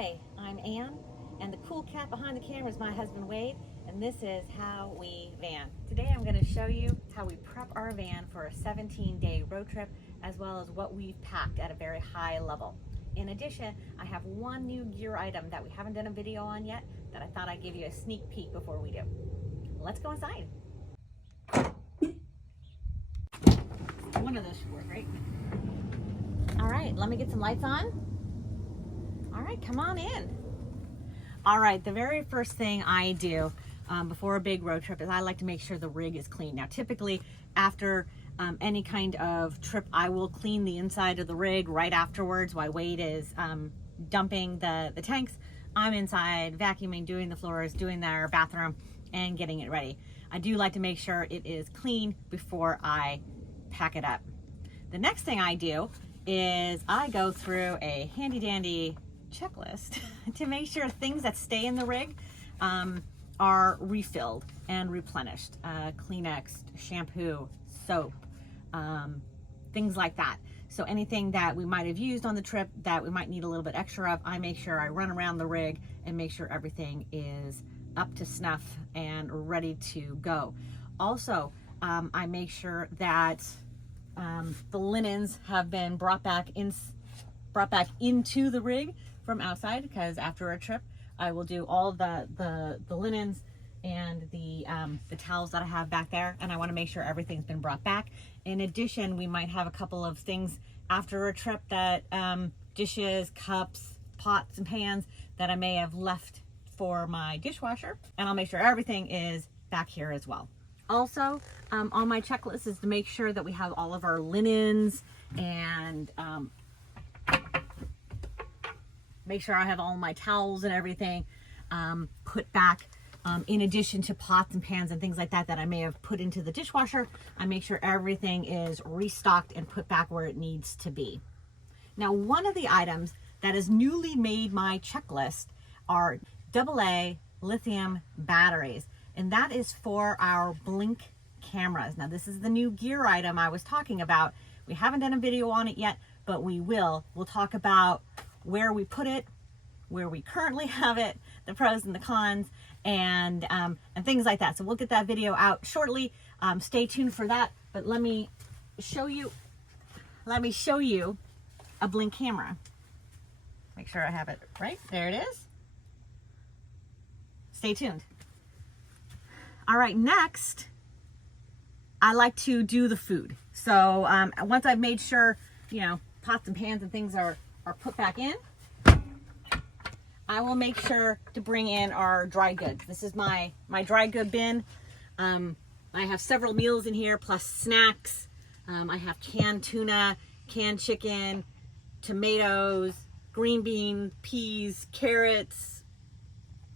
Hi, I'm Ann, and the cool cat behind the camera is my husband Wade, and this is How We Van. Today I'm going to show you how we prep our van for a 17-day road trip, as well as what we've packed at a very high level. In addition, I have one new gear item that we haven't done a video on yet that I thought I'd give you a sneak peek before we do. Let's go inside. One of those should work, right? All right, let me get some lights on. All right, come on in. All right, the very first thing I do before a big road trip is I like to make sure the rig is clean. Now, typically after any kind of trip, I will clean the inside of the rig right afterwards while Wade is dumping the tanks. I'm inside vacuuming, doing the floors, doing their bathroom, and getting it ready. I do like to make sure it is clean before I pack it up. The next thing I do is I go through a handy dandy checklist to make sure things that stay in the rig are refilled and replenished. Kleenex, shampoo, soap, things like that. So anything that we might have used on the trip that we might need a little bit extra of, I make sure I run around the rig and make sure everything is up to snuff and ready to go. Also, I make sure that the linens have been brought back into the rig from outside, because after a trip I will do all the linens and the towels that I have back there, and I want to make sure everything's been brought back. In addition, we might have a couple of things after a trip that dishes, cups, pots, and pans that I may have left for my dishwasher, and I'll make sure everything is back here as well. Also, on my checklist is to make sure that we have all of our linens and make sure I have all my towels and everything put back. In addition to pots and pans and things like that that I may have put into the dishwasher, I make sure everything is restocked and put back where it needs to be. Now, one of the items that has newly made my checklist are AA lithium batteries, and that is for our Blink cameras. Now, this is the new gear item I was talking about. We haven't done a video on it yet, but we will. We'll talk about where we put it, where we currently have it, the pros and the cons, and things like that. So we'll get that video out shortly. Stay tuned for that. But let me show you a Blink camera. Make sure I have it right. There it is. Stay tuned. All right, next, I like to do the food. So once I've made sure, pots and pans and things are put back in, I will make sure to bring in our dry goods. This is my dry good bin. I have several meals in here, plus snacks. I have canned tuna, canned chicken, tomatoes, green beans, peas, carrots.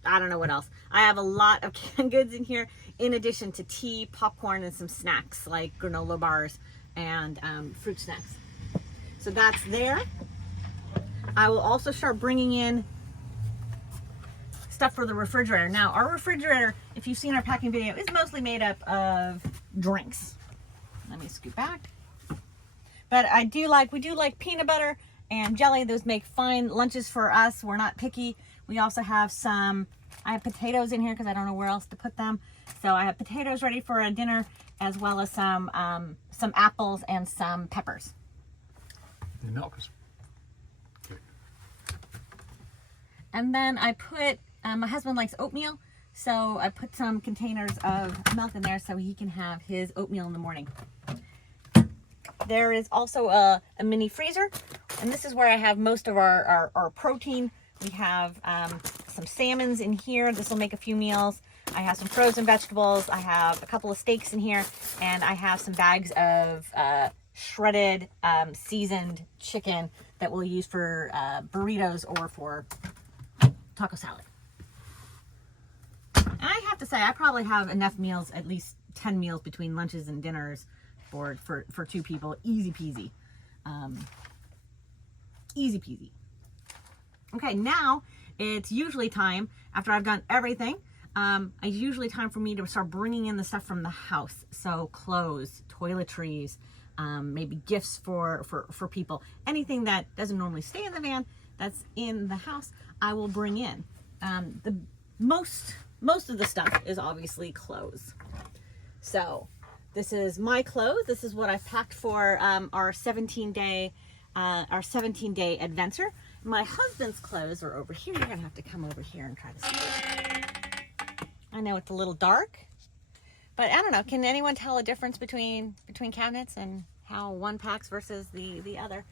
I don't know what else. I have a lot of canned goods in here, in addition to tea, popcorn, and some snacks like granola bars and fruit snacks. So that's there. I will also start bringing in stuff for the refrigerator. Now, our refrigerator, if you've seen our packing video, is mostly made up of drinks. Let me scoot back. But we do like peanut butter and jelly. Those make fine lunches for us. We're not picky. We also have I have potatoes in here because I don't know where else to put them. So I have potatoes ready for a dinner, as well as some apples and some peppers. The milk is good. And then I put, my husband likes oatmeal, so I put some containers of milk in there so he can have his oatmeal in the morning. There is also a mini freezer, and this is where I have most of our protein. We have some salmons in here. This will make a few meals. I have some frozen vegetables. I have a couple of steaks in here, and I have some bags of shredded seasoned chicken that we'll use for burritos or for taco salad. And I have to say, I probably have enough meals, at least 10 meals between lunches and dinners for 2 people. Easy peasy. Easy peasy. Okay, now it's usually time, after I've done everything, it's usually time for me to start bringing in the stuff from the house. So clothes, toiletries, maybe gifts for people, anything that doesn't normally stay in the van that's in the house, I will bring in. The most of the stuff is obviously clothes. So this is my clothes. This is what I've packed for our 17-day adventure. My husband's clothes are over here. You're gonna have to come over here and try to see it. I know it's a little dark, but I don't know. Can anyone tell a difference between cabinets and how one packs versus the other?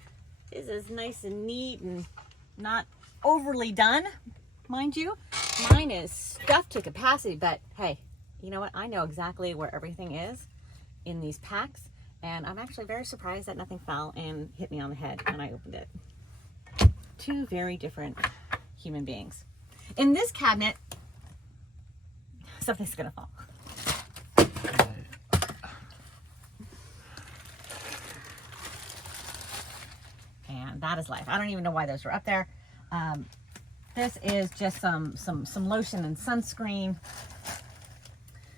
This is nice and neat and not overly done, mind you. Mine is stuffed to capacity, but hey, you know what? I know exactly where everything is in these packs, and I'm actually very surprised that nothing fell and hit me on the head when I opened it. Two very different human beings. In this cabinet, something's gonna fall. And that is life. I don't even know why those were up there. This is just some lotion and sunscreen.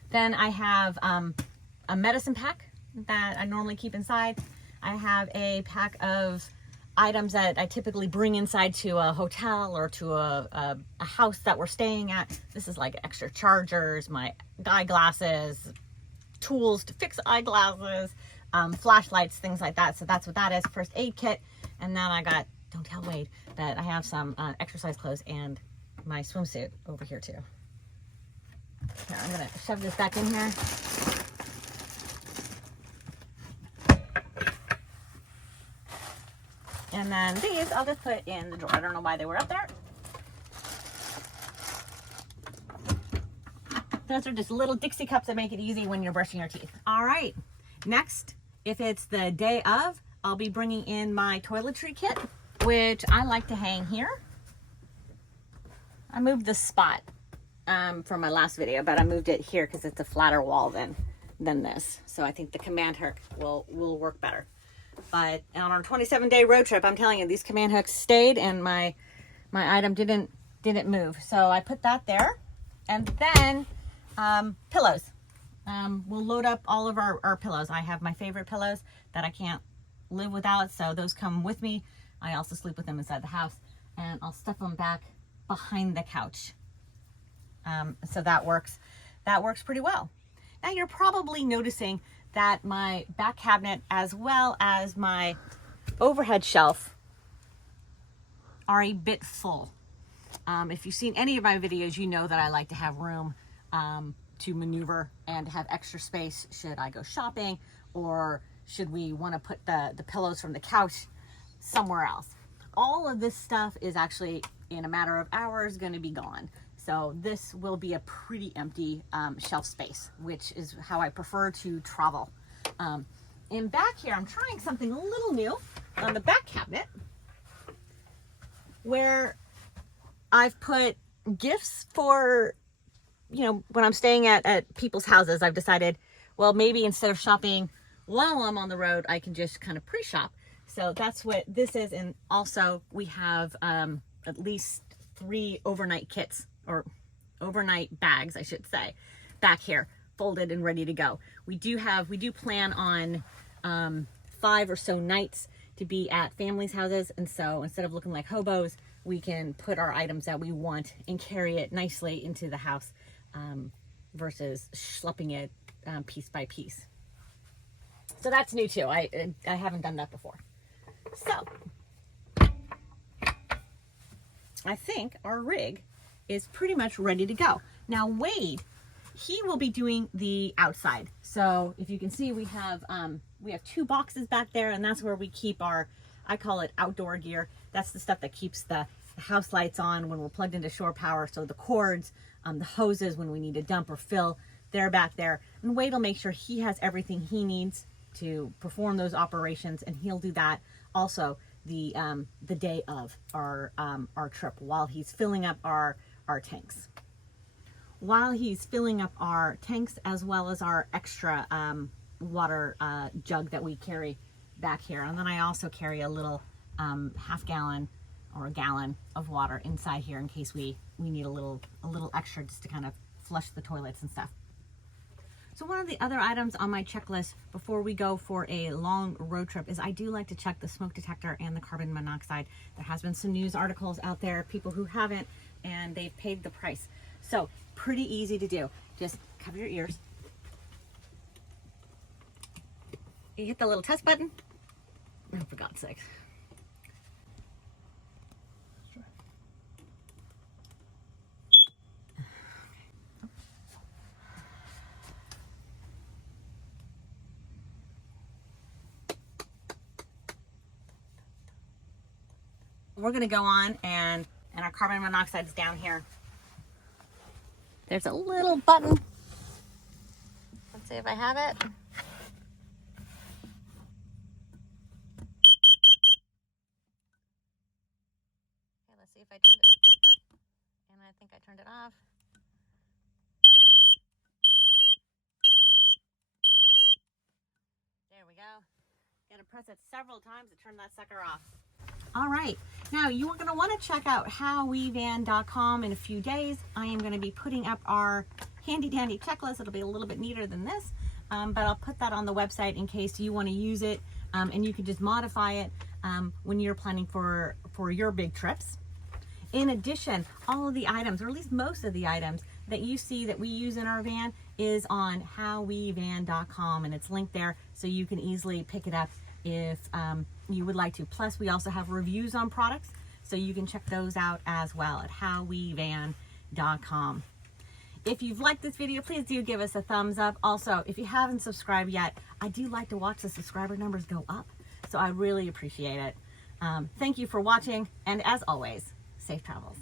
Then I have a medicine pack that I normally keep inside. I have a pack of items that I typically bring inside to a hotel or to a house that we're staying at. This is like extra chargers, my eyeglasses, tools to fix eyeglasses, flashlights, things like that. So that's what that is. First aid kit. And then I got, don't tell Wade, that I have some exercise clothes and my swimsuit over here too. Here, I'm gonna shove this back in here. And then these I'll just put in the drawer. I don't know why they were up there. Those are just little Dixie cups that make it easy when you're brushing your teeth. All right, next, if it's the day of, I'll be bringing in my toiletry kit, which I like to hang here. I moved the spot from my last video, but I moved it here because it's a flatter wall than this. So I think the command hook will work better. But on our 27-day road trip, I'm telling you, these command hooks stayed and my item didn't move. So I put that there. And then pillows. We'll load up all of our pillows. I have my favorite pillows that I can't live without, so those come with me. I also sleep with them inside the house, and I'll stuff them back behind the couch. So that works pretty well. Now you're probably noticing that my back cabinet as well as my overhead shelf are a bit full. If you've seen any of my videos, you know that I like to have room to maneuver and have extra space should I go shopping, or should we want to put the pillows from the couch somewhere else. All of this stuff is actually, in a matter of hours, going to be gone. So this will be a pretty empty shelf space, which is how I prefer to travel. In back here, I'm trying something a little new on the back cabinet, where I've put gifts for, when I'm staying at people's houses. I've decided, well, maybe instead of shopping while I'm on the road, I can just kind of pre-shop. So that's what this is. And also we have at least 3 overnight kits, or overnight bags, I should say, back here, folded and ready to go. We do plan on 5 or so nights to be at families' houses. And so instead of looking like hobos, we can put our items that we want and carry it nicely into the house versus schlepping it piece by piece. So that's new too. I haven't done that before. So I think our rig is pretty much ready to go. Now Wade, he will be doing the outside. So if you can see, we have 2 boxes back there, and that's where we keep our, I call it outdoor gear. That's the stuff that keeps the house lights on when we're plugged into shore power. So the cords, the hoses when we need to dump or fill, they're back there. And Wade will make sure he has everything he needs to perform those operations, and he'll do that also the day of our trip, while he's filling up our tanks. While he's filling up our tanks, as well as our extra water jug that we carry back here. And then I also carry a little half gallon or a gallon of water inside here in case we need a little extra, just to kind of flush the toilets and stuff. So one of the other items on my checklist before we go for a long road trip is I do like to check the smoke detector and the carbon monoxide. There has been some news articles out there, people who haven't, and they've paid the price. So pretty easy to do. Just cover your ears. You hit the little test button. Oh, for God's sakes. We're gonna go on and our carbon monoxide's down here. There's a little button. Let's see if I have it. Okay, let's see if I turned it. And I think I turned it off. There we go. Gotta press it several times to turn that sucker off. All right, now you are going to want to check out howwevan.com in a few days. I am going to be putting up our handy dandy checklist. It'll be a little bit neater than this, but I'll put that on the website in case you want to use it, and you can just modify it when you're planning for your big trips. In addition, all of the items, or at least most of the items that you see that we use in our van is on howwevan.com, and it's linked there so you can easily pick it up if you would like to. Plus, we also have reviews on products, so you can check those out as well at howwevan.com. If you've liked this video, please do give us a thumbs up. Also, if you haven't subscribed yet, I do like to watch the subscriber numbers go up, so I really appreciate it. Thank you for watching, and as always, safe travels.